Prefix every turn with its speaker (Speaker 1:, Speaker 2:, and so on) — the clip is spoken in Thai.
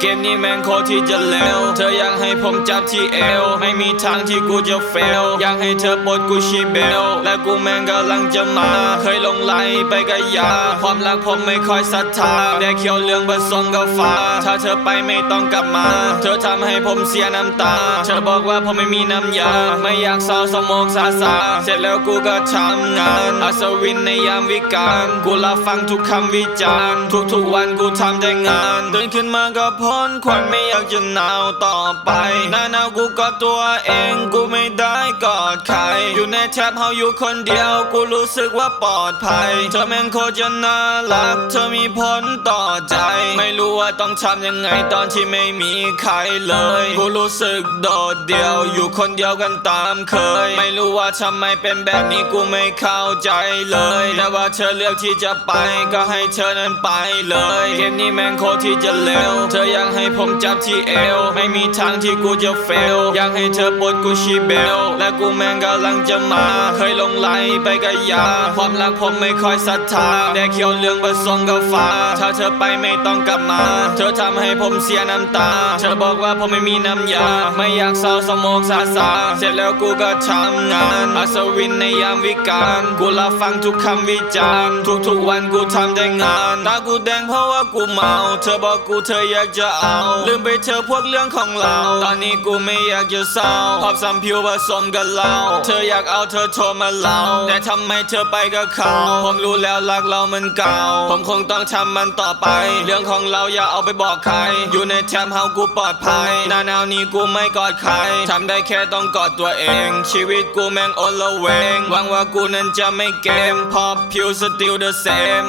Speaker 1: เกมนี้แม่งโคตรที่จะเลวเธอยากให้ผมจับที่เอว ไม่มีทางที่กูจะเฟล อยากให้เธอปลดกูชีเบล และกูแม่งกำลังจะมา เคยลงไหลไปกับยา ความรักผมไม่ค่อยศรัทธาแต่เขียวเหลืองผสมกับฟ้า ถ้าเธอไปไม่ต้องกลับมา เธอทำให้ผมเสียน้ำตา เธอบอกว่าผมไม่มีน้ำยา ไม่อยากเศร้าสมองซาซาเสร็จแล้วกูก็ทำงาน อัศวินในยามวิกาล กูรับฟังทุกคำวิจารณ์ ทุกๆวันกูทำแต่งานตื่นขึ้นมาก็พนควันไม่อยากจะหนาวต่อไปหน้าหนาวกูกอดตัวเองกูไม่ได้กอดใคร อยู่ในแท็บเฮาอยู่คนเดียว กูรู้สึกว่าปลอดภัย เธอแม่งโคจะน่ารัก เธอมีผลต่อใจ ไม่รู้ว่าต้องทำยังไงตอนที่ไม่มีใครเลย กูรู้สึกโดดเดี่ยว อยู่คนเดียวกันตามเคย ไม่รู้ว่าทำไมเป็นแบบนี้กูไม่เข้าใจเลยแต่ว่าเธอเลือกที่จะไปก็ให้เธอนั้นไปเลยเกมนี้แม่งโคที่จะเลวเธออยากให้ผมจับที่เอว ไม่มีทางที่กูจะเฟล อยากให้เธอปลดกูชีเบล และกูแม่งกำลังจะมา เคยลงไหลไปกับยา ความรักผมไม่ค่อยศรัทธาแต่เขียวเหลืองผสมกับฟ้า ถ้าเธอไปไม่ต้องกลับมา เธอทำให้ผมเสียน้ำตา เธอบอกว่าผมไม่มีน้ำยา ไม่อยากเศร้าสมองซาซา เสร็จแล้วกูก็ทำงาน อัศวินในยามวิกาล กูรับฟังทุกคำวิจารณ์ ทุกๆวันกูทำแต่งาน ตากูแดงเพราะว่ากูเมา เธอบอกกูเธออยากจะเอา ลืมไปเธอพวกเรื่องของเรา ตอนนี้กูไม่อยากจะเศร้าพอบสัมผิวผสมกับเราเธออยากเอาเธอโทรมาเล่าแต่ทำไมเธอไปกับเขา ผมรู้แล้วรักเรามันเก่า ผมคงต้องทำมันต่อไป เรื่องของเราอย่าเอาไปบอกใคร อยู่ในแชมป์เฮากูปลอดภัยหน้าหนาวนี้กูไม่กอดใครทำได้แค่ต้องกอดตัวเอง ชีวิตกูแม่งโอละเวงหวังว่ากูนั้นจะไม่เกมพอผิวสติลเดอะเซม